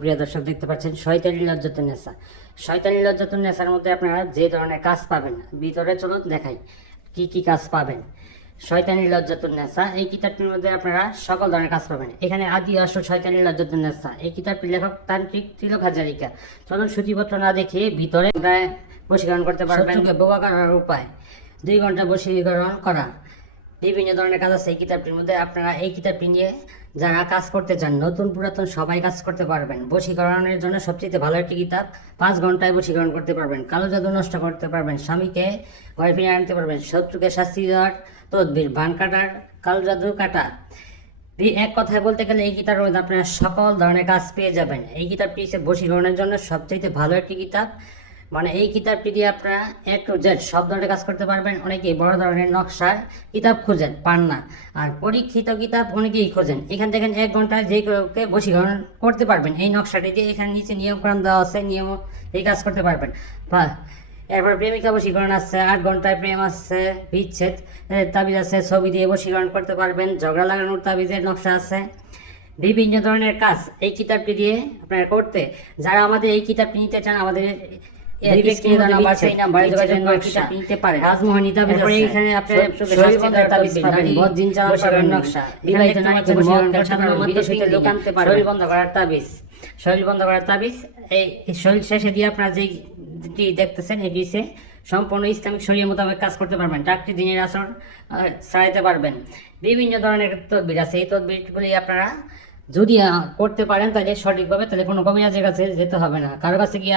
প্রিয় দর্শক দেখতে পাচ্ছেন শয়তানি লজ্জাতুন নেসা। শয়তানি লজ্জাতুন নেসার মধ্যে আপনারা যে ধরনের কাজ পাবেন, ভিতরে চলুন দেখাই কি কি কাজ পাবেন। শয়তানি লজ্জাতুন নেসা এই কিতাবটির মধ্যে আপনারা সকল ধরনের কাজ পাবেন। এখানে আদি আসল শয়তানি লজ্জাতুন নেসা, এই কিতাবটির লেখক তান্ত্রিক তিলক হাজারিকা। চলুন সূচিপত্র না দেখিয়ে ভিতরে বশীকরণ করতে পারবেন। বোকা করার উপায়, 2 ঘন্টা বশীকরণ করা, বিভিন্ন ধরনের কাজ আছে এই কিতাবটির মধ্যে। আপনারা এই কিতাবটি নিয়ে যারা কাজ করতে চান, নতুন পুরাতন সবাই কাজ করতে পারবেন। বশীকরণের জন্য সবচেয়ে ভালো একটি কিতাব। 5 ঘন্টায় বশীকরণ করতে পারবেন, কালো জাদু নষ্ট করতে পারবেন, স্বামীকে ঘরে ফিরে আনতে পারবেন, শত্রুকে শাস্তি দেওয়ার তদবির, বান কাটার, কালো জাদু কাটা। এক কথায় বলতে গেলে এই কিতাবের মধ্যে আপনারা সকল ধরনের কাজ পেয়ে যাবেন। এই কিতাবটি হচ্ছে বশীকরণের জন্য সবচেয়ে ভালো একটি কিতাব। মানে এই কিতাবটি দিয়ে আপনারা A to Z সব ধরনের কাজ করতে পারবেন। অনেকেই বড় ধরনের নকশার কিতাব খুঁজেন, পান না, আর পরীক্ষিত কিতাব অনেকেই খোঁজেন। এখান থেকে 1 ঘন্টায় যে কেউকে বশীকরণ করতে পারবেন এই নকশাটি দিয়ে। এখানে নিচে নিয়মকানুন দেওয়া আছে, নিয়ম এই কাজ করতে পারবেন। এরপর প্রেমিকা বশীকরণ আছে, 8 ঘন্টায় প্রেম আছে, বিচ্ছেদ তাবিজ আছে, ছবি দিয়ে বশীকরণ করতে পারবেন, ঝগড়া লাগানোর তাবিজের নকশা আছে, বিভিন্ন ধরনের কাজ এই কিতাবটি দিয়ে আপনারা করতে। যারা আমাদের এই কিতাবটি নিতে চান, আমাদের শরীর বন্ধ করার তাবিজ। এই শরীর শেষে দিয়ে আপনারা যেটি দেখতেছেন এই বিষয়ে সম্পূর্ণ ইসলামিক শরীয়ত মোতাবেক কাজ করতে পারবেন। ডাক্তারি দিনের আসর ছাড়াইতে পারবেন। বিভিন্ন ধরনের তদবির আছে, এই তদবিরগুলি আপনারা যদি করতে পারেন তাহলে সঠিকভাবে, তাহলে কোনো কবিরাজের কাছে যেতে হবে না, কারো কাছে গিয়ে